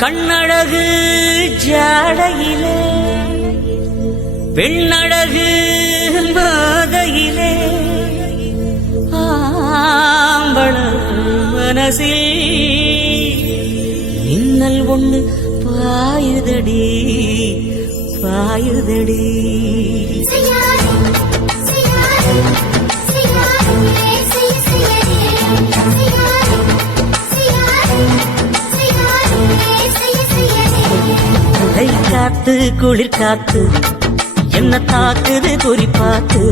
கண்ணழகு ஜாடையிலே பெண்ணழகு மாதையிலே ஆம்பள மனசில் மின்னல் ஒண்ணு பாயுதடி பாயுதடி. காத்து குளிர் காத்து என்ன தாக்குது குறிப்பாத்து.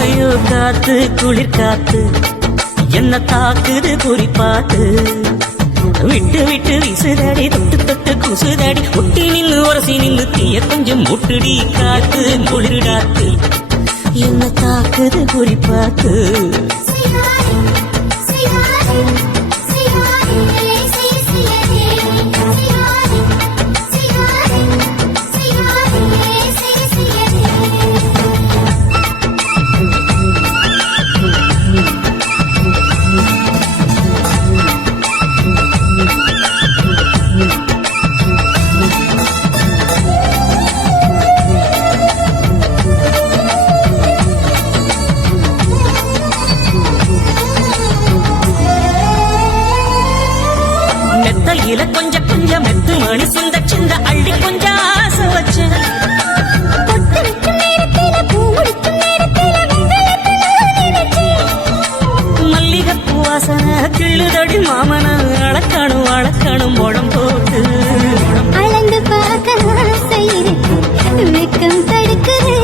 ஐயோ காத்து குளிர் காத்து என்ன தாக்குது குறிப்பாத்து. விட்டு விட்டு வீசுதடி தொட்டு தொட்டு குசுதடி ஒட்டி நின்று உரசி நின்று தீய கொஞ்சம் முட்டுடி. காத்து குளிர் காத்து என்ன தாக்குது குறிப்பாத்து. மெத்தையில கொஞ்சம் கொஞ்சம் மெத்து மணி சிந்த சிந்த அள்ளி கொஞ்சம் ஆசை வச்சு மல்லிகைப்பூ வாசனை கிள்ளுதடி மாமன அளக்கணும் அளக்கணும் முழம் போட்டு அளந்து பார்க்க வெக்கம் தடுக்குது.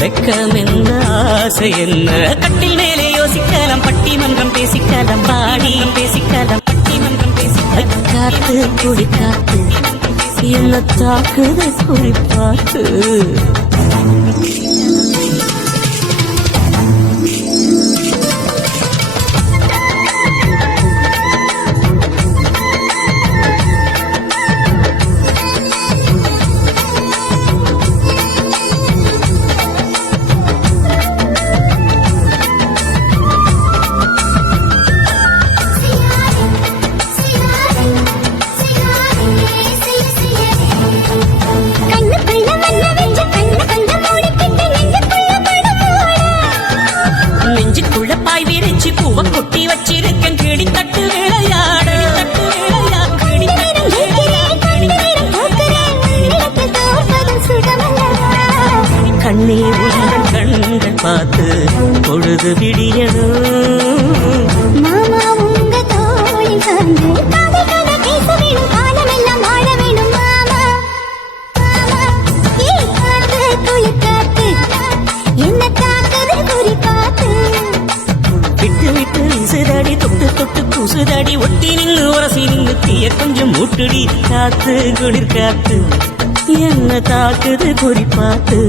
வெக்கம் என்ன ஆசை என்ன கட்டில் மேலே யோசிக்கலாம் பட்டிமன்றம் பேசிக்கலாம் பாடி பேசிக்கலாம் பட்டிமன்றம் பேசிக்கலாம். காத்து குடி காத்து என்ன தாக்குது குறிப்பாத்து. நெஞ்சுக்குள்ள பாய் விரிச்சு பூவ கொட்டி வச்சிருக்கேன் கேடி தட்டு விளையாட கண்ணீர் உள்ள கண்கள் பார்த்து பொழுது விடியணும். மாமா உங்க தோழி வந்து கதைகளை பேச வேணும் காலமெல்லாம் வாழ வேணும். மாமா காத்து குளிர் காத்து என்ன தாக்குது குறிப்பாத்து. விட்டு விட்டு வீசுதடி தொட்டு தொட்டு கூசுதடி ஒட்டி நின்று உரசி நின்று தீய கொஞ்சம் மூட்டுடி. காத்து குளிர் காத்து என்ன தாக்குது குறிப்பாத்து.